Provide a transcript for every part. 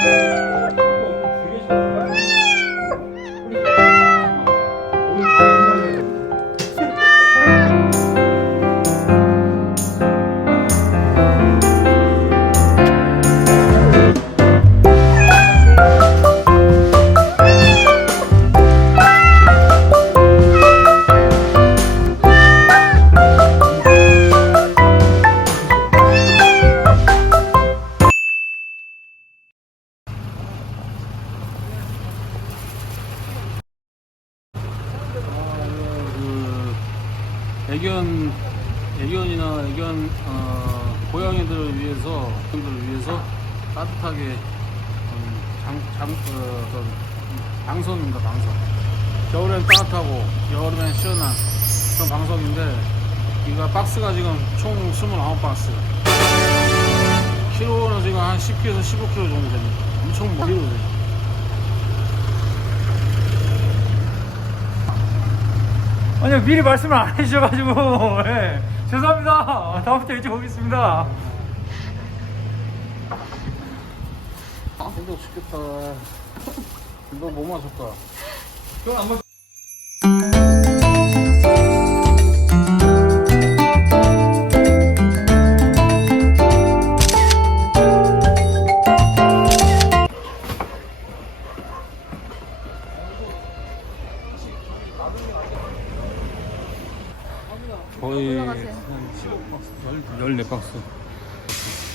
그 애견 애견이나 애견 어, 고양이들을 위해서 분들을 위해서 따뜻하게 음, 장, 장, 어, 어떤 방선입니다 방선 겨울엔 따뜻하고 여름엔 시원한 그런 방석인데 이가 박스가 지금 총 29박스. 키로는 지금 한 10kg에서 15kg 정도 됩니다. 엄청 멀리 오세요 아니 미리 말씀을 안 해주셔가지고 예. 죄송합니다 다음부터 일찍 오겠습니다 힘들어 죽겠다 너 뭐 마실까? 그건 안 먹... 거의 올라가세요. 한 15박스, 14박스.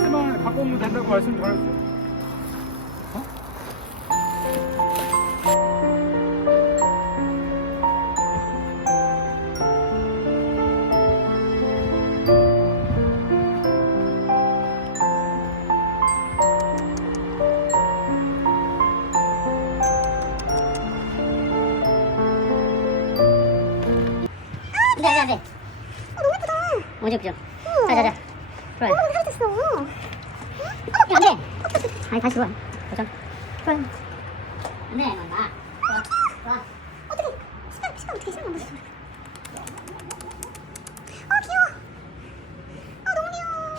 박스만 갖고 오면 된다고 말씀 드렸어요 안돼 안돼 아 너무 예쁘다. 어제 그죠? 자자자 좋아요 어 살됐어. 이거 안돼 아니 다시 들어와. 도전 좋아요 안돼 엄마 좋아 좋아 어떻게 시간 시간 어떻게 시간 넘었어 아 귀여워. 아 너무 귀여워.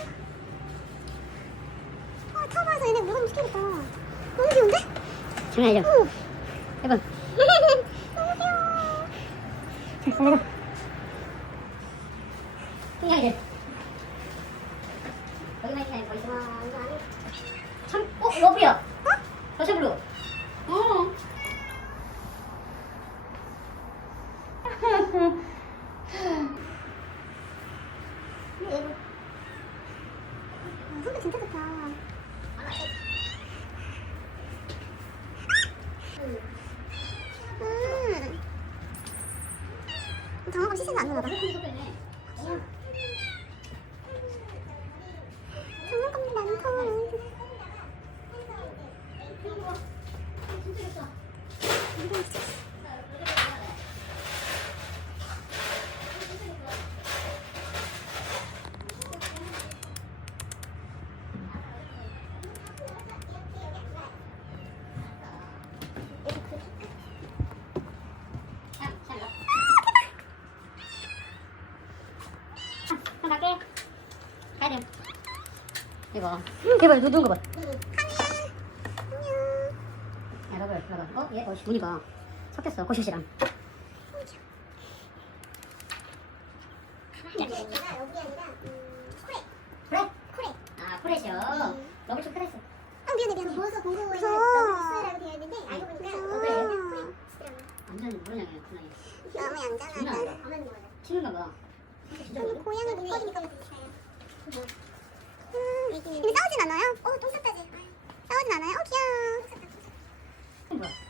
아 처음 와서 얘네 물건 시키겠다. 너무 귀여운데? 장난 아니죠? 해봐. 너무 귀여워. 자 가자. 신기하게 거기만 있지 거기 있어 참, 어? 어? 러브블루 어 손도 진짜 좋다 음. 장어가 안 나나 봐. 장난감이 많다. 형 갈게. 가야 돼. 이거. 이거 봐, 누 거 봐. 야, 너봐 봐봐. 어, 얘, 어, 눈이 봐. 섞였어, 고시시랑. 여기 아니라 음, 코레. 그래? 코레. 아, 코레시요. 너블 좀 그랬어. 아 미안해 미안해. 부어서 공고에 너무 되어 있는데 알고 보니까 그래서. 그래. 코레. 완전 모르냐고, 그냥. 너무 얌전하다. 장난 튀는가 봐. 진짜 저는 모르 고양이 눈꺼리니까 그렇게 음, 근데 싸우진 않아요. Bak.